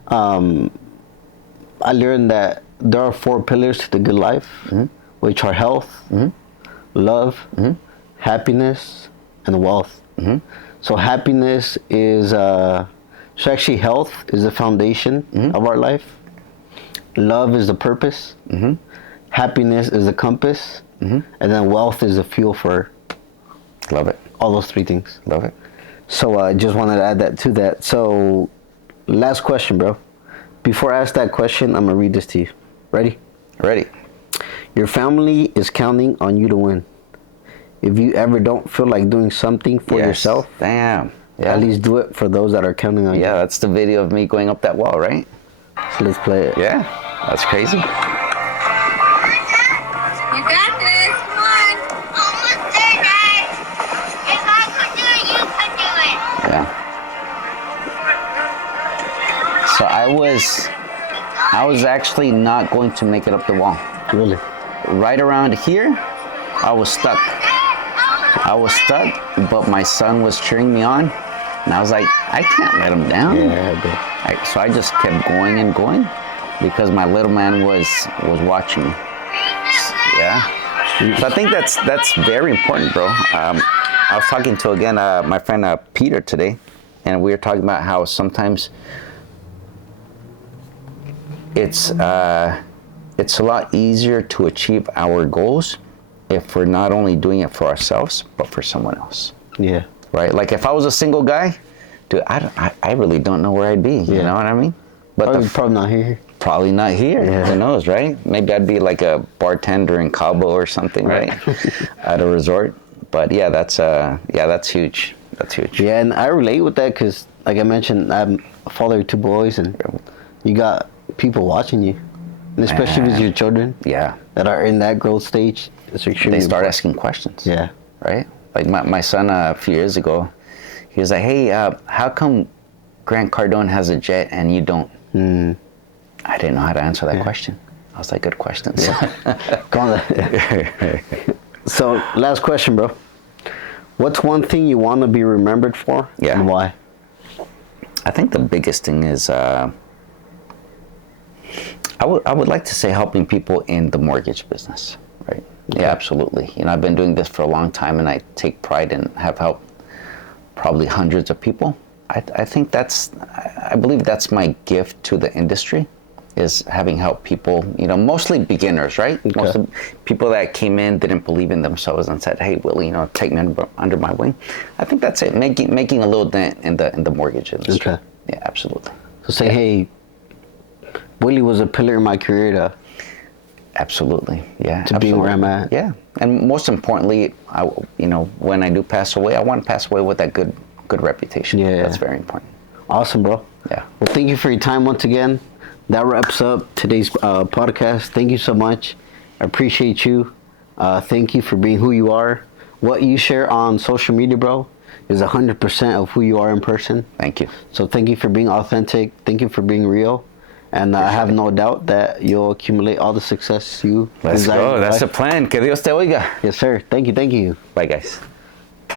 I learned that there are 4 pillars to the good life, which are health, love, happiness, and wealth. So happiness is, so actually health is the foundation of our life. Love is the purpose. Happiness is the compass. And then wealth is the fuel for Love it. all those 3 things. Love it. So I just wanted to add that to that. So last question, bro. Before I ask that question, I'm going to read this to you. Ready? Ready. Your family is counting on you to win. If you ever don't feel like doing something for yourself, Damn. Yeah. at least do it for those that are counting on you. Yeah, that's the video of me going up that wall, right? So let's play it. Yeah. That's crazy. You got this. Come on. Almost there, Dad. If I could do it, you could do it. Yeah. So I was actually not going to make it up the wall. Really? Right around here, I was stuck. But my son was cheering me on, and I was like, I can't let him down. Yeah, So I just kept going and going because my little man was watching me. Yeah. So I think that's very important, bro. I was talking to again my friend Peter today, and we were talking about how sometimes it's a lot easier to achieve our goals if we're not only doing it for ourselves but for someone else. Yeah. Right? Like if I was a single guy, dude, I really don't know where I'd be. You know what I mean? But Probably not here. probably not here. Yeah. Who knows, right? Maybe I'd be like a bartender in Cabo or something, right? At a resort. But yeah, that's huge. That's huge. Yeah, and I relate with that because, like I mentioned, I'm a father of 2 boys, and you got people watching you, and especially with your children Yeah. that are in that growth stage. It's extremely They start important. asking questions. Yeah. Right? Like my son a few years ago, he was like, hey, how come Grant Cardone has a jet and you don't? I didn't know how to answer that question. I was like, good questions. Go on. So, last question, bro. What's one thing you want to be remembered for, Yeah. and why? I think the biggest thing is I would like to say helping people in the mortgage business, right? Okay. Yeah, absolutely. You know, I've been doing this for a long time, and I take pride in have helped probably hundreds of people. I believe that's my gift to the industry, is having helped people, you know, mostly beginners, right? Okay. Most of people that came in didn't believe in themselves and said, hey, Willy, you know, take me under my wing. I think that's it, making a little dent in the mortgage industry. Okay. Yeah, absolutely. So say, hey, Willy was a pillar in my career to Absolutely, yeah. To be where I'm at. Yeah, and most importantly, when I do pass away, I want to pass away with that good reputation. Yeah. That's very important. Awesome, bro. Yeah. Well, thank you for your time once again. That wraps up today's podcast. Thank you so much. I appreciate you. Thank you for being who you are. What you share on social media, bro, is 100% of who you are in person. Thank you. So thank you for being authentic. Thank you for being real. And I have no doubt that you'll accumulate all the success you Let's desire go. in That's the life. plan. Que Dios te oiga. Yes, sir. Thank you. Thank you. Bye, guys.